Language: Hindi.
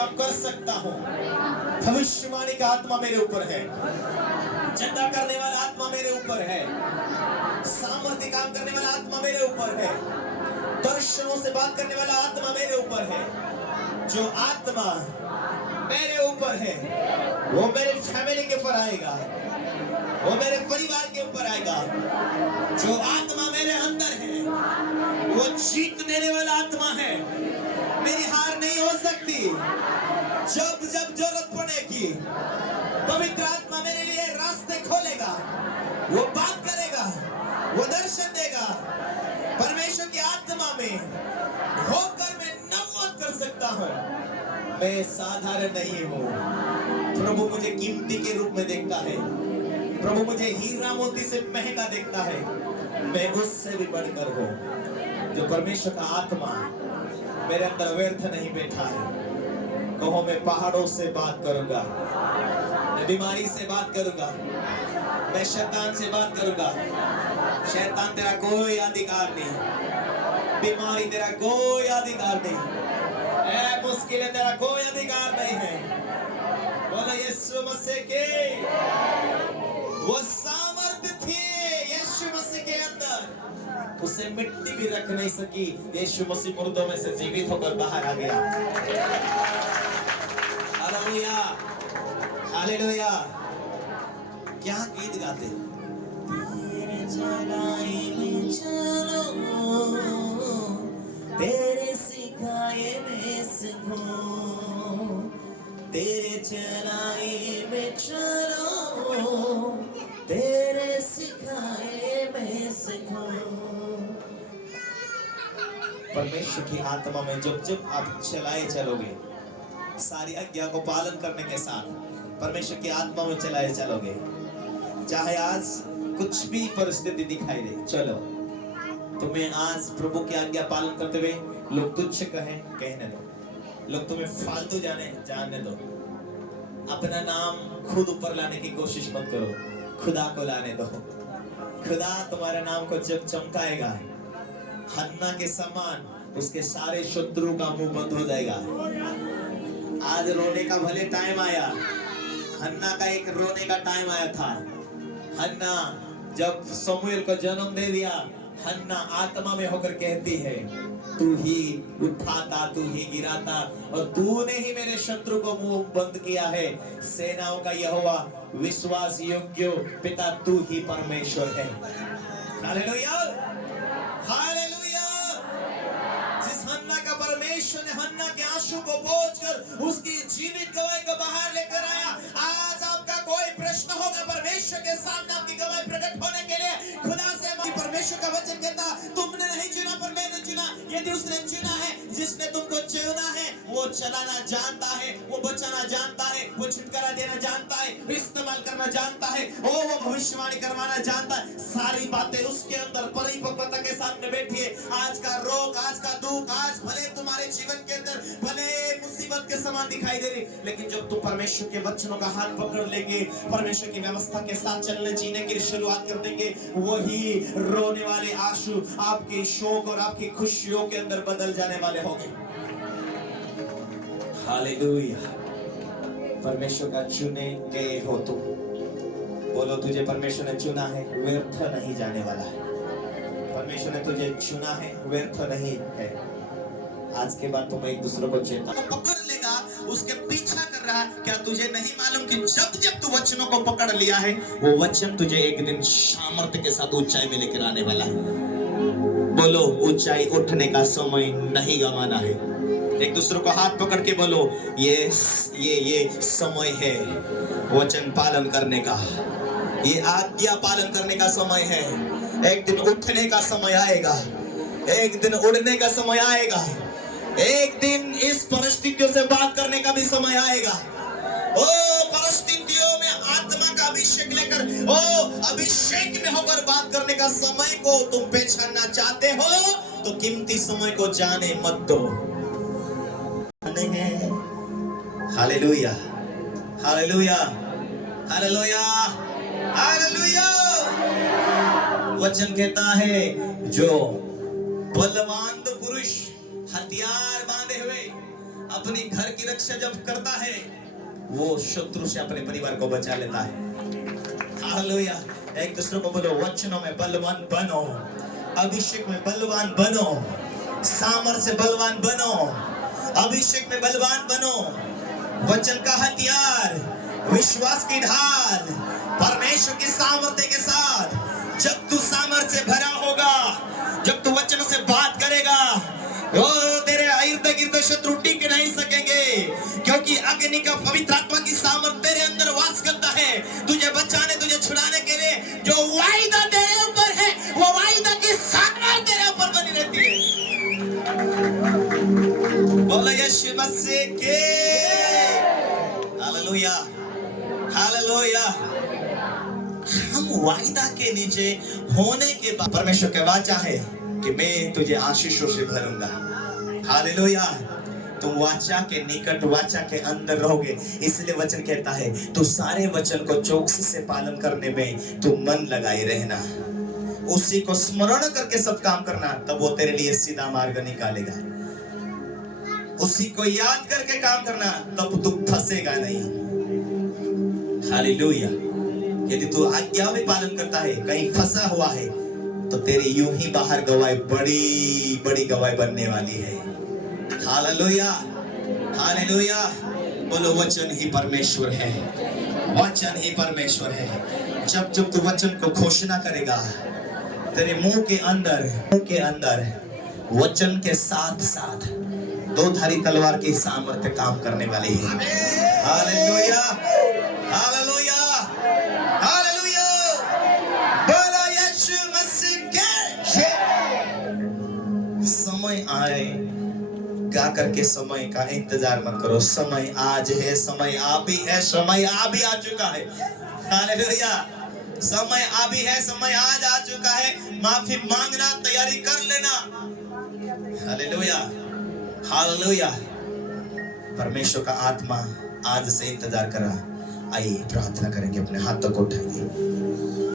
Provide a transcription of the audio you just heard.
काम कर सकता हूँ। भविष्यवाणी का आत्मा मेरे ऊपर है, चंदा करने वाला आत्मा मेरे ऊपर है, सामर्थ्य काम करने वाला आत्मा मेरे ऊपर है, दर्शनों से बात करने वाला आत्मा मेरे ऊपर है। जो आत्मा मेरे ऊपर है वो मेरे फैमिली के ऊपर आएगा, वो मेरे परिवार के ऊपर आएगा। जो आत्मा मेरे अंदर है वो जीत देने वाला आत्मा है। मेरी हार नहीं हो सकती। जब जब जरूरत पड़ेगी पवित्र आत्मा मेरे लिए रास्ते खोलेगा, वो बात करेगा, वो दर्शन देगा। परमेश्वर की आत्मा में होकर मैं नववत कर सकता हूँ। मैं साधारण नहीं हूँ। प्रभु मुझे कीमती के रूप में देखता है। प्रभु मुझे हीरा मोती से महंगा देखता है। मैं उससे भी बढ़कर हूँ। जो परमेश्वर का आत्मा मेरे अंदर व्यर्थ नहीं बैठा है। कहो मैं पहाड़ों से बात करूंगा, मैं बीमारी से बात करूंगा, मैं शैतान से बात करूंगा। शैतान तेरा कोई अधिकार नहीं, बीमारी तेरा कोई अधिकार नहीं, मुश्किल तेरा कोई अधिकार नहीं है। बोलो यीशु मसीह के वो सामर्थ्य थी यीशु मसीह के अंदर, उसे मिट्टी भी रख नहीं सकी। यीशु मसीह मुर्दों में से जीवित होकर बाहर आ गया। Hallelujah, hallelujah. क्या गीत गाते, तेरे चलाए में चलो, तेरे सिखाए में सीखो, तेरे चलाए में चलो, तेरे सिखाए में सीखो। परमेश्वर की आत्मा में जब जब आप चलाए चलोगे, सारी आज्ञा को पालन करने के साथ परमेश्वर की आत्मा में चलाए चलोगे, चाहे आज कुछ भी परिस्थिति दिखाई दे, चलो तुम्हें आज प्रभु की आज्ञा पालन करते हुए लोग तुच्छ कहें, कहने दो। लोग तुम्हें फालतू जानने दो। अपना नाम खुद ऊपर लाने की कोशिश मत करो, खुदा को लाने दो। खुदा तुम्हारे नाम को जब चमकाएगा, हन्ना के समान उसके सारे शत्रु का मुंह बंद हो जाएगा। आज रोने का भले टाइम आया, हन्ना का एक रोने का टाइम आया था। हन्ना जब शमूएल को जन्म दे दिया, हन्ना आत्मा में होकर कहती है, तू ही उठाता, तू ही गिराता, और तूने ही मेरे शत्रु को मुंह बंद किया है। सेनाओं का यहोवा, विश्वास योग्य पिता, तू ही परमेश्वर है। Hallelujah, hallelujah. जिस हन्ना का परमेश्वर ने हन्ना के आंसू को पोंछकर उसकी जीवित गवाही को बाहर लेकर आया, आज आपका कोई प्रश्न होगा परमेश्वर के सामने आपकी गवाही प्रकट होने के लिए, खुदा से परमेश्वर का वचन कहता, तुमने नहीं चुना पर मैंने चुना। यदि उसने चुना है, जिसने तुमको चुना है, वो चलाना जानता है, वो बचाना जानता है, वो छुटकारा देना जानता है, वो इस्तेमाल करना जानता है, वो भविष्यवाणी करवाना जानता है। सारी बातें उसके अंदर परिपक्वता के साथ में बैठी है। आज का रोग, आज का दुख, आज भले तुम्हारे जीवन के अंदर भले मुसीबत के समान दिखाई दे रही, लेकिन जब तुम परमेश्वर के वचनों का हाथ पकड़ लेंगे, परमेश्वर की व्यवस्था के साथ चलने जीने की शुरुआत कर देंगे, वही रोने वाले आंसू आपके शोक और आपकी खुशियों के अंदर बदल जाने वाले होंगे। हालेलुया। परमेश्वर का चुने गए हो तुम। बोलो, तुझे परमेश्वर ने चुना है, व्यर्थ नहीं जाने वाला है। परमेश्वर ने तुझे चुना है, व्यर्थ नहीं है। आज के बाद तुम एक दूसरे को चेता पकड़ लेगा, उसके पीछा कर रहा। क्या तुझे नहीं मालूम कि जब जब तू वचनों को पकड़ लिया है, वो वचन तुझे एक दिन सामर्थ्य के साथ ऊंचाई में लेकर आने वाला है। बोलो, ऊंचाई उठने का समय नहीं गंवाना है। एक दूसरे को हाथ पकड़ के बोलो, ये समय है वचन पालन करने का, ये आज्ञा पालन करने का समय है। एक दिन उठने का समय आएगा, एक दिन उड़ने का समय आएगा, एक दिन इस परिस्थितियों से बात करने का भी समय आएगा। ओ परिस्थितियों में आत्मा का अभिषेक लेकर, ओ अभिषेक में होकर बात करने का समय को तुम पहचानना चाहते हो, तो कीमती समय को जाने मत दो। Hallelujah, hallelujah, hallelujah, hallelujah. वचन कहता है, जो बलवान पुरुष हथियार बांधे हुए अपनी घर की रक्षा जब करता है, वो शत्रु से अपने परिवार को बचा लेता है। हालेलुया। एक दूसरे को बोलो, वचनों में बलवान बनो, अभिषेक में बलवान बनो, सामर्थ से बलवान बनो, अभिषेक में बलवान बनो। वचन का हथियार, विश्वास की ढाल, परमेश्वर की सामर्थ्य के साथ। जब तू सामर्थ्य से भरा होगा, जब तू वचन से बात करेगा, वो तेरे इर्द गिर्द शत्रु टिक नहीं सकेंगे, क्योंकि अग्नि का पवित्र आत्मा की सामर्थ तेरे अंदर वास करता है, तुझे बचाने, तुझे छुड़ाने के लिए। जो वायदा तेरे ऊपर है, वो वायदा की सामर्थ तेरे ऊपर बनी रहती है। बोलो यीशु मसीह के हालेलुया, हालेलुया। हम वायदा के नीचे होने के बाद परमेश्वर का वाचा है कि मैं तुझे आशीषों से भरूंगा। हालेलुया। तुम वाचा के निकट, वाचा के अंदर रहोगे, इसलिए वचन कहता है तू सारे वचन को चौकसी से पालन करने में तू मन लगाए रहना, उसी को स्मरण करके सब काम करना, तब वो तेरे लिए सीधा मार्ग निकालेगा। उसी को याद करके काम करना, तब तू फंसेगा नहीं। हालेलुया। यदि तू आज्ञा में पालन करता है, कहीं फंसा हुआ है, तो तेरी यूं ही बाहर गवाही, बड़ी बड़ी गवाही बनने वाली है। Hallelujah, hallelujah. बोलो, वचन ही परमेश्वर है, वचन ही परमेश्वर है। जब जब तू वचन को घोषणा करेगा, तेरे मुंह के अंदर वचन के साथ साथ दो धारी तलवार की सामर्थ्य काम करने वाली है। Hallelujah, hallelujah, hallelujah. बोलो यीशु मसीह के। समय आए गा करके समय का इंतजार मत करो। समय आज है, समय अभी है, समय अभी आ चुका है। हालेलुया। समय अभी है, समय आज आ चुका है। माफी मांगना, तैयारी कर लेना। Hallelujah, hallelujah. परमेश्वर का आत्मा आज से इंतजार कर रहा। आइए प्रार्थना करेंगे, अपने हाथों को उठाइए।